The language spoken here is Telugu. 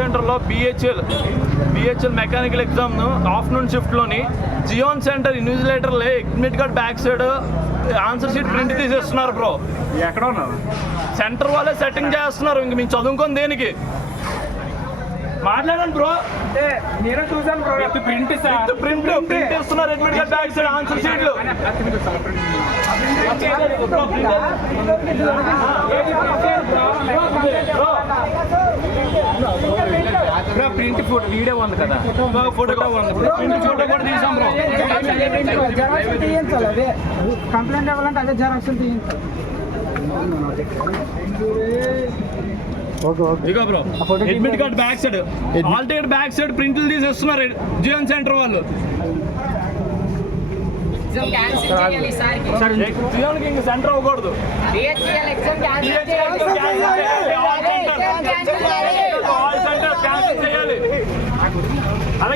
సెంటర్లో బిహెచ్ఎల్ మెకానికల్ ఎగ్జామ్ను ఆఫ్టర్నూన్ షిఫ్ట్లోని జియోన్ సెంటర్ ఇన్విజిలేటర్లే admit card back side answer sheet print తీసేస్తున్నారు బ్రో. ఎక్కడ ఉన్నారు సెంటర్ వాళ్ళే సెట్టింగ్ చేస్తున్నారు. ఇంక మేము చదువుకొని దేనికి మాట్లాడండి బ్రో. అంటే నేను చూసాను బ్రో, ప్రింట్ ఇస్తున్నారు admit card back side answer షీట్లు. ప్రింట్ ఫోటో వీడియో ఉంది కదా, ఫోటో కూడా ఉంది. ప్రింట్ ఫోటో కూడా తీసాం బ్రో. తీయించాలి, అదే కంప్లైంట్ ఇవ్వాలంటే అదే జెరాక్స్ తీయించాలి. ఇగో bro admit card back side hall ticket back side ప్రింట్లు తీసేస్తున్నారు జియోన్ సెంటర్ వాళ్ళు. జియోన్కి ఇంక సెంటర్ అవ్వకూడదు.